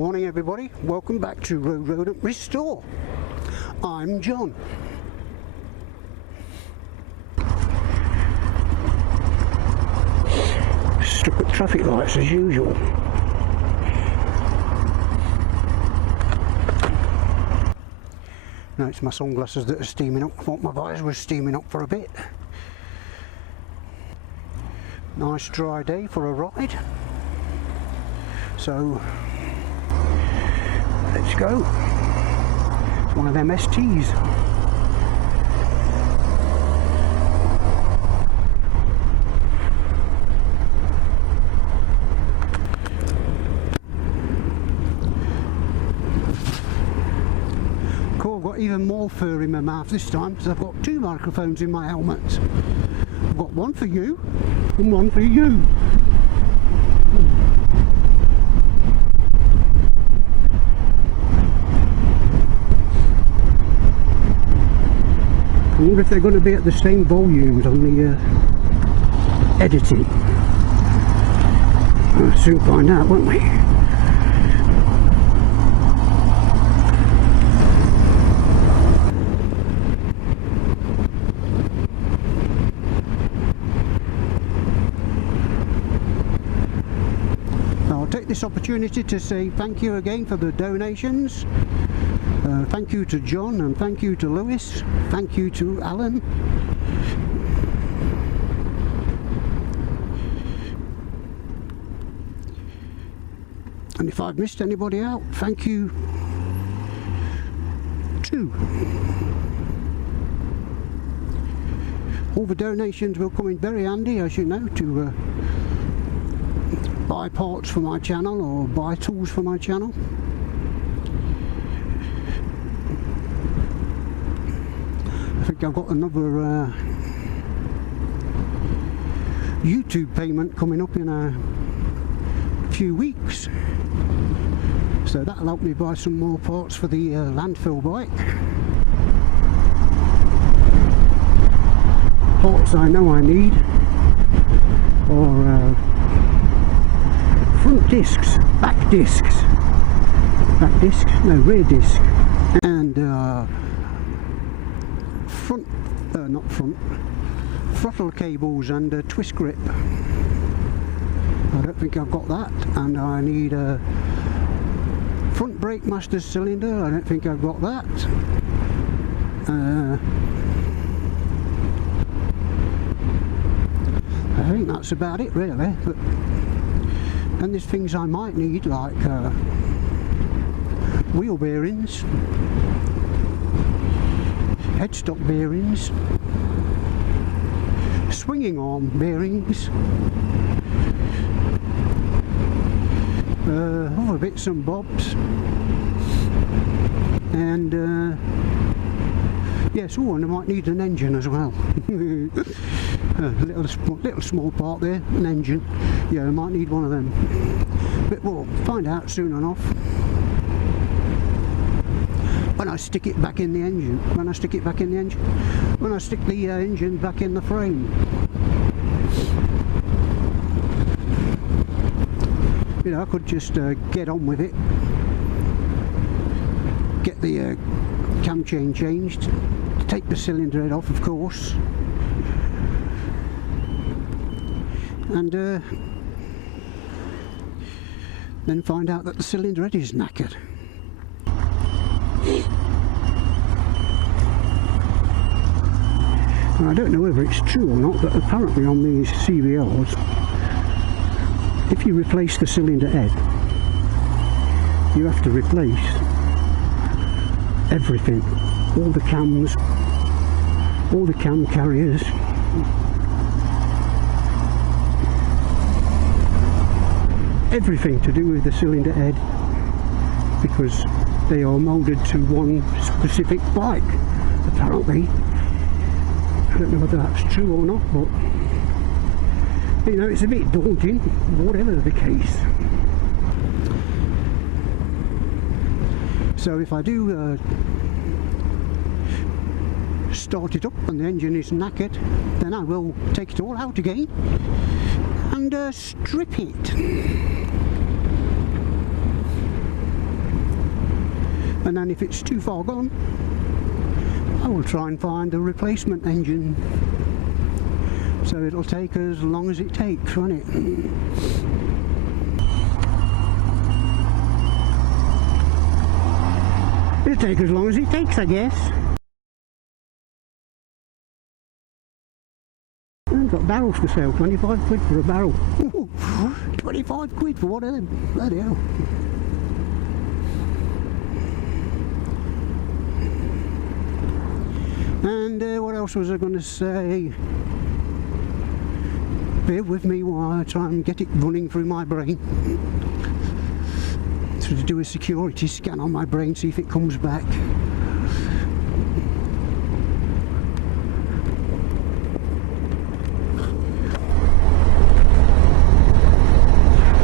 Morning everybody, welcome back to Rodent Restore. I'm John. Stuck at traffic lights as usual. No, it's my sunglasses that are steaming up. I thought my visor was steaming up for a bit. Nice dry day for a ride. So let's go. It's one of them STs. Cool, I've got even more fur in my mouth this time because I've got two microphones in my helmet. I've got one for you and one for you. I wonder if they're going to be at the same volumes on the editing. We'll soon find out, won't we? I'll take this opportunity to say thank you again for the donations. Thank you to John and thank you to Lewis, thank you to Alan. And if I've missed anybody out, thank you too. All the donations will come in very handy, as you know, to buy parts for my channel or buy tools for my channel. I think I've got another YouTube payment coming up in a few weeks, so that'll help me buy some more parts for the landfill bike. Parts I know I need are front discs, back discs, no, rear disc, and throttle cables and a twist grip. I don't think I've got that, and I need a front brake master cylinder. I don't think I've got that. I think that's about it really. But, and there's things I might need like wheel bearings, headstock bearings, swinging arm bearings, other bits and bobs, and yes, oh, and I might need an engine as well. A little small part there, an engine. Yeah, I might need one of them, but we'll find out soon enough. When I stick it back in the engine, when I stick the engine back in the frame. You know, I could just get on with it, get the cam chain changed, take the cylinder head off, of course, and then find out that the cylinder head is knackered. And I don't know whether it's true or not, but apparently on these CVRs, if you replace the cylinder head, you have to replace everything, all the cams, all the cam carriers, everything to do with the cylinder head, because they are moulded to one specific bike, apparently. I don't know whether that's true or not, but you know, it's a bit daunting, whatever the case. So if I do start it up and the engine is knackered, then I will take it all out again and strip it. and then if it's too far gone, I will try and find a replacement engine. So it'll take as long as it takes, won't it? It'll take as long as it takes, I guess. I've got barrels for sale, 25 quid for a barrel. 25 quid for one of them, bloody hell. And what else was I going to say? Bear with me while I try and get it running through my brain. To do a security scan on my brain, see if it comes back.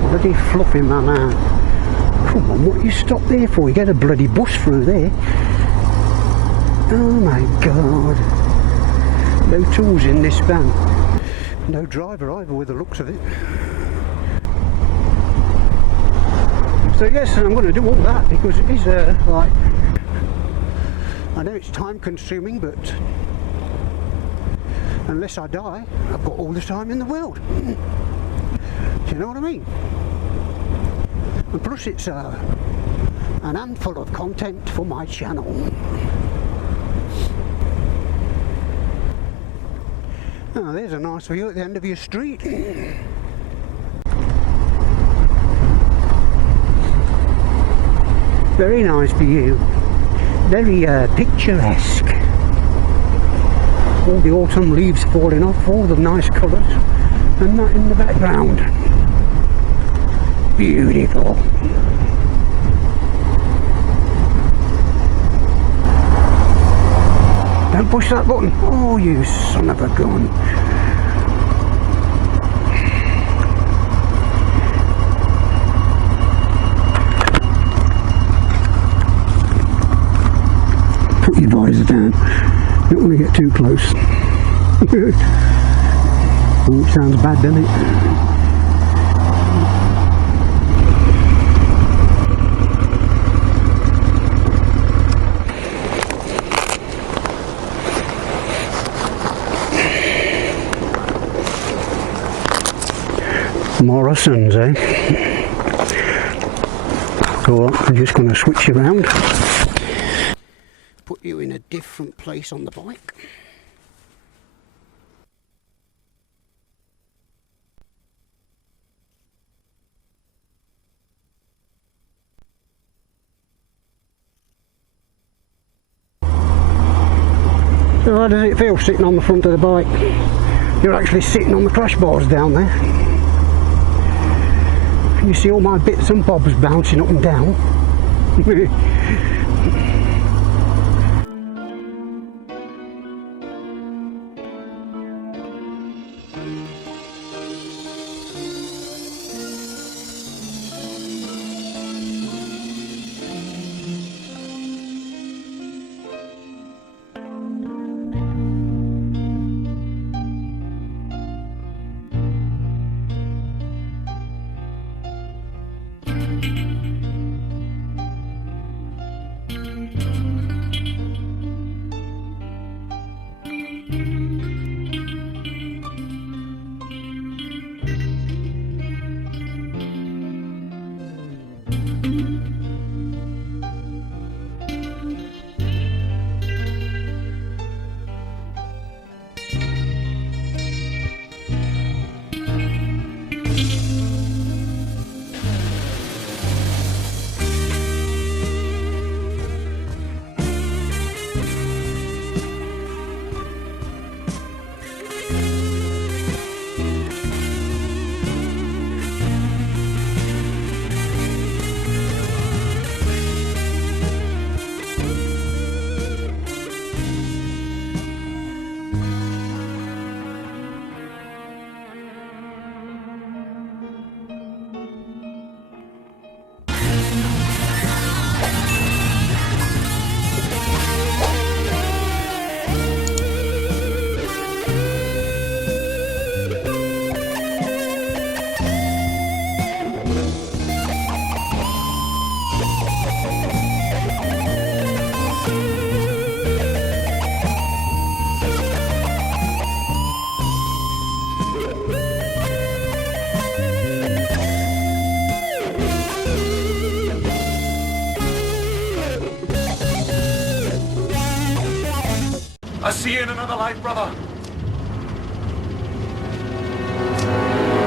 Bloody fluffy man. Come on, what you stop there for? You get a bloody bus through there. Oh my god. No tools in this van. No driver either with the looks of it. So yes, I'm going to do all that because it is like, I know it's time consuming, but unless I die, I've got all the time in the world. Do you know what I mean? And plus it's an handful of content for my channel. Oh, there's a nice view at the end of your street. Very nice view. Very picturesque. All the autumn leaves falling off, all the nice colours, and that in the background. Beautiful. Don't push that button. Oh, you son of a gun. Put your visor down. Don't want to get too close. Oh, it sounds bad, doesn't it? Morrison's, eh? So I'm just going to switch around. Put you in a different place on the bike. So how does it feel sitting on the front of the bike? You're actually sitting on the crash bars down there. You see all my bits and bobs bouncing up and down. I see you in another life, brother.